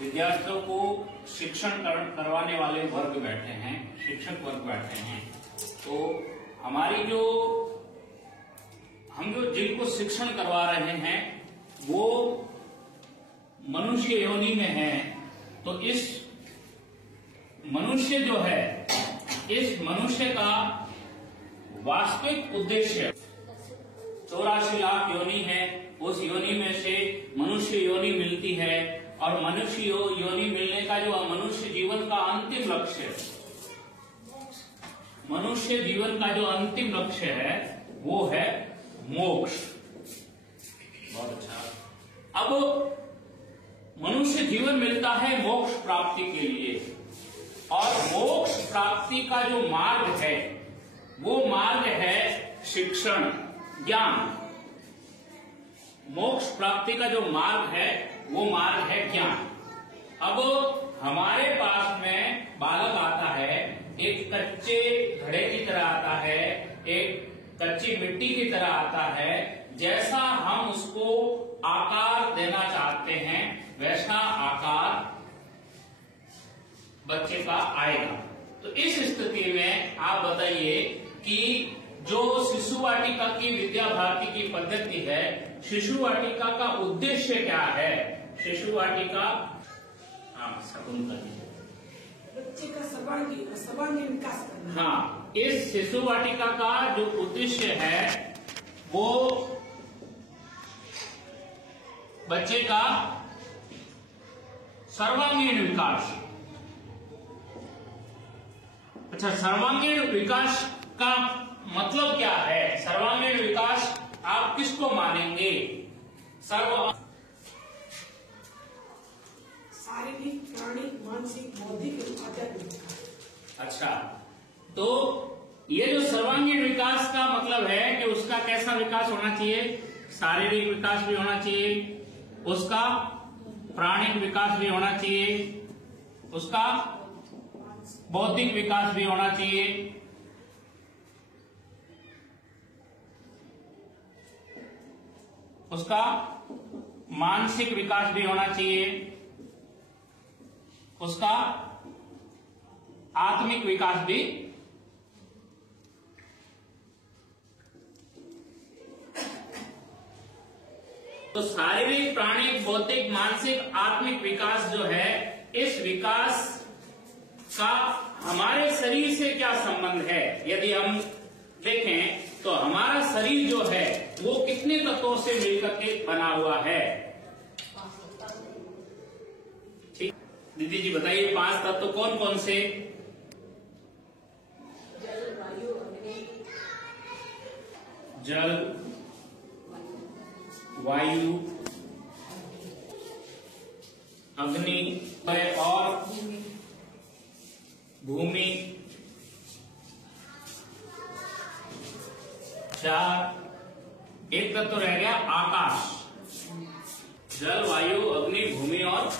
विद्यार्थियों को शिक्षण करवाने वाले वर्ग बैठे हैं, शिक्षक वर्ग बैठे हैं। तो हमारी हम जो जिनको शिक्षण करवा रहे हैं वो मनुष्य योनि में है। तो इस मनुष्य जो है, इस मनुष्य का वास्तविक उद्देश्य 84 लाख योनि है। उस योनि में से मनुष्य योनि मिलती है और मनुष्य योनि मिलने का जो मनुष्य जीवन का अंतिम लक्ष्य, मनुष्य जीवन का जो अंतिम लक्ष्य है वो है मोक्ष। बहुत अच्छा। अब मनुष्य जीवन मिलता है मोक्ष प्राप्ति के लिए, और मोक्ष प्राप्ति का जो मार्ग है वो मार्ग है शिक्षण, ज्ञान। मोक्ष प्राप्ति का जो मार्ग है वो मार्ग है ज्ञान। अब हमारे पास में बालक आता है, एक कच्चे घड़े की तरह आता है, एक कच्ची मिट्टी की तरह आता है। जैसा हम उसको आकार देना चाहते हैं वैसा आकार बच्चे का आएगा। तो इस स्थिति में आप बताइए कि जो शिशु वाटिका की विद्या भारती की पद्धति है, शिशु वाटिका का उद्देश्य क्या है? शिशु वाटिका बच्चे का सर्वांगीण विकास करना। हाँ, इस शिशु वाटिका का जो उद्देश्य है वो बच्चे का सर्वांगीण विकास। अच्छा, सर्वांगीण विकास का मतलब क्या है? सर्वांगीण विकास आप किसको मानेंगे? शारीरिक, प्राणिक, मानसिक, बौद्धिक, आध्यात्मिक। अच्छा, तो ये जो सर्वांगीण विकास का मतलब है कि उसका कैसा विकास होना चाहिए? शारीरिक विकास भी होना चाहिए, उसका प्राणिक विकास भी होना चाहिए, उसका बौद्धिक विकास भी होना चाहिए, उसका मानसिक विकास भी होना चाहिए, उसका आत्मिक विकास भी। तो शारीरिक, प्राणिक, बौद्धिक, मानसिक, आत्मिक विकास जो है, इस विकास का हमारे शरीर से क्या संबंध है? यदि हम देखें तो हमारा शरीर जो है वो कितने तत्वों से मिलकर के बना हुआ है? ठीक, दीदी जी बताइए, 5 तत्व कौन कौन से? जल, वायु, अग्नि और भूमि। 4, एक तत्व रह गया आकाश। जल, वायु, अग्नि, भूमि और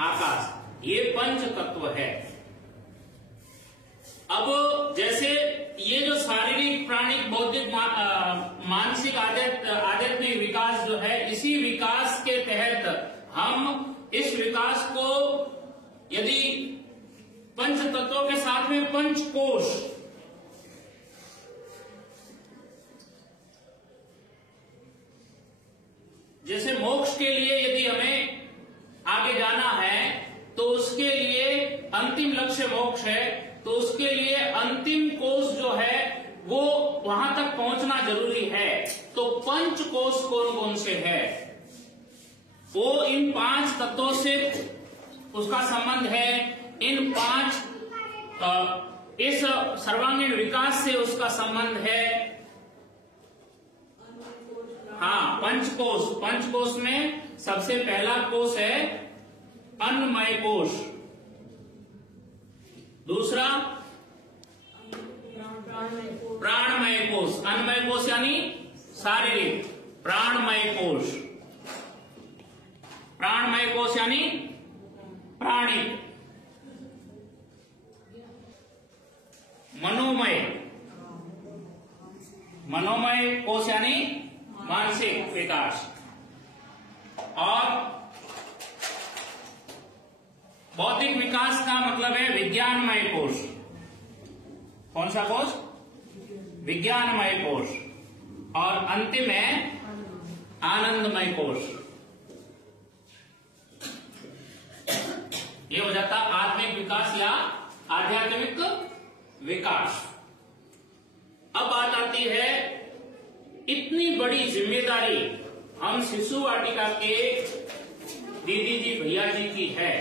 आकाश, ये 5 तत्व है। अब जैसे ये जो शारीरिक, प्राणिक, बौद्धिक, मानसिक, आध्यात्मिक विकास जो है, इसी विकास के तहत हम इस विकास को यदि 5 तत्वों के साथ में 5 कोश, जैसे मोक्ष के लिए यदि हमें आगे जाना है तो उसके लिए अंतिम लक्ष्य मोक्ष है, तो उसके लिए अंतिम कोष जो है वो वहां तक पहुंचना जरूरी है। तो 5 कोष कौन कौन से है? वो इन 5 तत्वों से उसका संबंध है। इन 5 इस सर्वांगीण विकास से उसका संबंध है। हाँ, पंचकोश। पंचकोश में सबसे पहला कोश है अन्नमय कोश, दूसरा प्राणमय कोश। अन्नमय कोश यानी शारीरिक, प्राणमय कोश, प्राणमय कोश यानी प्राणिक, मनोमय, मनोमय कोश यानी मानसिक विकास, और बौद्धिक विकास का मतलब है विज्ञानमय कोश। कौन सा कोश? विज्ञानमय कोश। और अंतिम है आनंदमय कोश। ये हो जाता आत्मिक विकास या आध्यात्मिक विकास। अब बात आती है, इतनी बड़ी जिम्मेदारी हम शिशु वाटिका के दीदी जी भैया जी की है।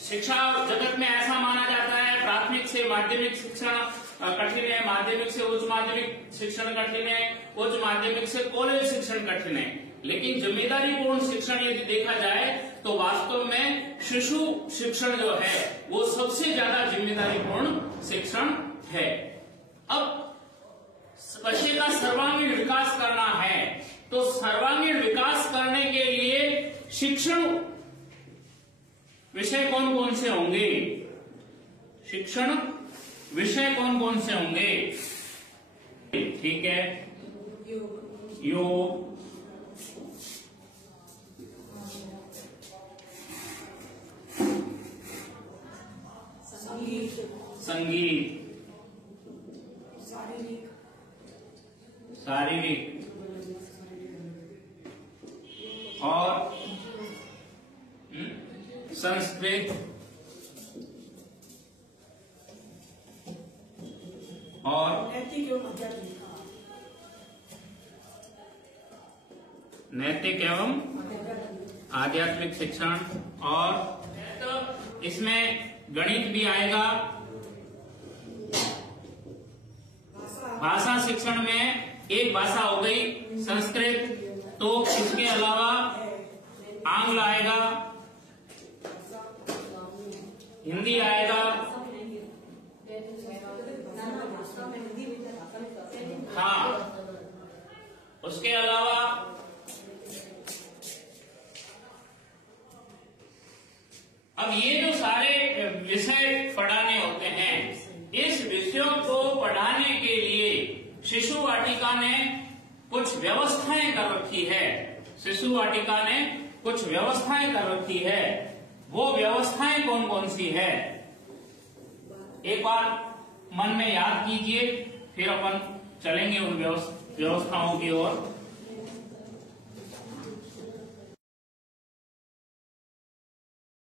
शिक्षा जगत में ऐसा माना जाता है प्राथमिक से माध्यमिक शिक्षण कठिन है, माध्यमिक से उच्च माध्यमिक शिक्षण कठिन है, उच्च माध्यमिक से कॉलेज शिक्षण कठिन है। लेकिन जिम्मेदारी पूर्ण शिक्षण यदि देखा जाए तो वास्तव में शिशु शिक्षण जो है वो सबसे ज्यादा जिम्मेदारी पूर्ण शिक्षण है। अब बच्चे का सर्वांगीण विकास करना है तो सर्वांगीण विकास करने के लिए शिक्षण विषय कौन कौन से होंगे? शिक्षण विषय कौन कौन से होंगे? ठीक है, योग, संगीत, शारीरिक और संस्कृत और नैतिक एवं आध्यात्मिक शिक्षण। और तो इसमें गणित भी आएगा। भाषा शिक्षण में एक भाषा हो गई संस्कृत, तो इसके अलावा आंग्ल आएगा, हिंदी आएगा, हाँ, उसके अलावा अब ये जो सारे विषय पढ़ाने होते हैं, इस विषयों को पढ़ाने के लिए शिशु वाटिका ने कुछ व्यवस्थाएं कर रखी है। शिशु वाटिका ने कुछ व्यवस्थाएं कर रखी है। वो व्यवस्थाएं कौन कौन सी है एक बार मन में याद कीजिए, फिर अपन चलेंगे उन व्यवस्थाओं की ओर।